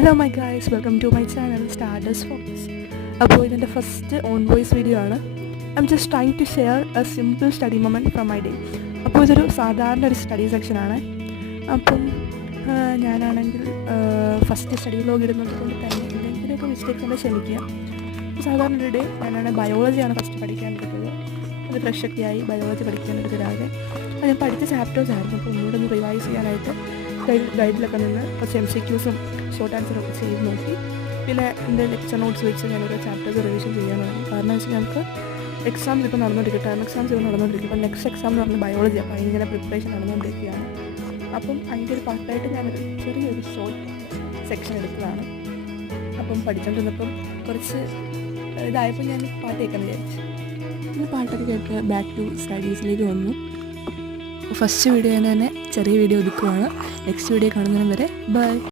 Hello my guys, welcome to my channel stardust focus. അപ്പോൾ ഇതിൻ്റെ first own voice video ആണ്. I'm just trying to share a simple study moment from my day. അപ്പോൾ ഇതൊരു സാധാരണ ഒരു study സെക്ഷനാണ്. അപ്പം ഞാനാണെങ്കിൽ ഫസ്റ്റ് സ്റ്റഡി വ്ലോഗ് ഇടുന്നത് കൊണ്ട് തന്നെ എന്തെങ്കിലുമൊക്കെ മിസ്റ്റേക്സ് ഉണ്ട് ക്ഷമിക്കുക. സാധാരണ ഒരു ഡേ ഞാനാണ് ബയോളജിയാണ് ഫസ്റ്റ് പഠിക്കാനെടുത്തത്. അത് ഫ്രഷൊക്കെ ആയി ബയോളജി പഠിക്കാനെടുത്ത് രാവിലെ അത് ഞാൻ പഠിച്ച ചാപ്റ്റേഴ്സ് ആയിരുന്നു. അപ്പോൾ ഒന്നുകൂടെ ഒന്ന് റിവൈസ് ചെയ്യാനായിട്ട് ഗൈഡിലൊക്കെ നിന്ന് കുറച്ച് MCQസും ഷോർട്ട് ആൻസറൊക്കെ ചെയ്ത് നോക്കി. പിന്നെ എൻ്റെ ലെക്ചർ നോട്ട്സ് വെച്ച് ഞാനൊരു ചാപ്റ്റേഴ്സ് റിവിഷൻ ചെയ്യാൻ തുടങ്ങി. കാരണം വെച്ചാൽ ഞങ്ങൾക്ക് എക്സാംസ് ഇപ്പോൾ നടന്നുകൊണ്ടിരിക്കും, ടേം എക്സാംസ് ഇപ്പോൾ നടന്നുകൊണ്ടിരിക്കും. അപ്പോൾ നെക്സ്റ്റ് എക്സാം എന്ന് പറഞ്ഞാൽ ബയോളജി. അപ്പോൾ അതിങ്ങനെ പ്രിപ്പറേഷൻ നടന്നുകൊണ്ടിരിക്കുകയാണ്. അപ്പം അതിൻ്റെ ഒരു പാർട്ടായിട്ട് ഞാനൊരു ചെറിയൊരു ഷോർട്ട് സെക്ഷൻ എടുത്തതാണ്. അപ്പം പഠിച്ചുകൊണ്ടിരുന്നപ്പം കുറച്ച് ഇതായപ്പോൾ ഞാൻ പാട്ട് കേൾക്കാൻ വിചാരിച്ചു. ഈ പാട്ടൊക്കെ കേട്ട് ബാക്ക് ടു സ്റ്റഡീസിലേക്ക് വന്നു. ഫസ്റ്റ് വീഡിയോ തന്നെ ചെറിയ വീഡിയോ ഒതുക്കുവാണ്. നെക്സ്റ്റ് വീഡിയോ കാണുന്നതിന് വരെ ബൈ.